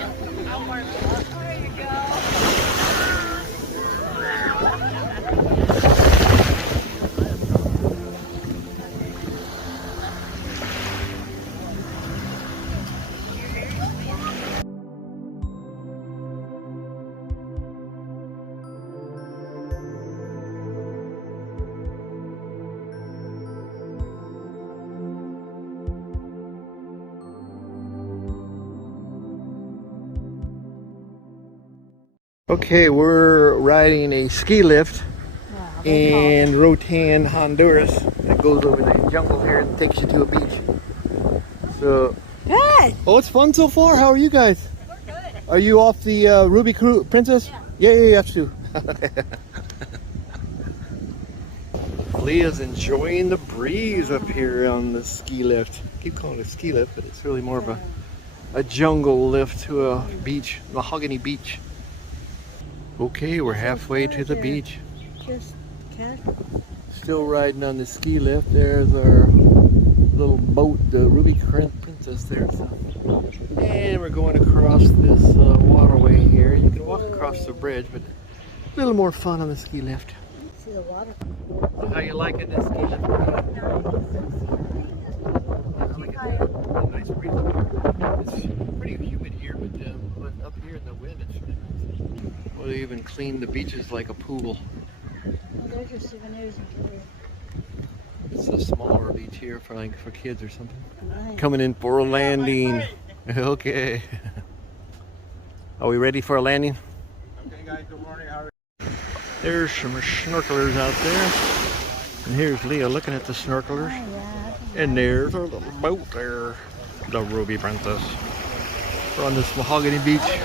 I'll mark it up. There you go. Okay, we're riding a ski lift in Roatan, Honduras. That goes over the jungle here and takes you to a beach. So, Good. oh, it's fun so far. How are you guys? We're good. Are you off the Ruby Princess? Yeah. Yeah, that's true. Leah's enjoying the breeze up here on the ski lift. I keep calling it a ski lift, but it's really more of a jungle lift to a beach, mahogany beach. Okay, we're halfway to the beach. Just Still riding on the ski lift. There's our little boat, the Ruby Princess there. So. And we're going across this waterway here. You can walk across the bridge, but a little more fun on the ski lift. see the water. So how you liking this ski lift? I like it. Nice breeze up here. It's pretty humid here, but up here in the wind, it's really nice. Well, they even clean the beaches like a pool. Oh, there's your souvenirs and career. It's a smaller beach here for kids or something. Nice. Coming in for a landing. Okay. Are we ready for a landing? Okay guys, good morning. How are you? There's some snorkelers out there. And here's Leah looking at the snorkelers. Oh, yeah. And there's our little boat there. The Ruby Princess. We're on this mahogany beach.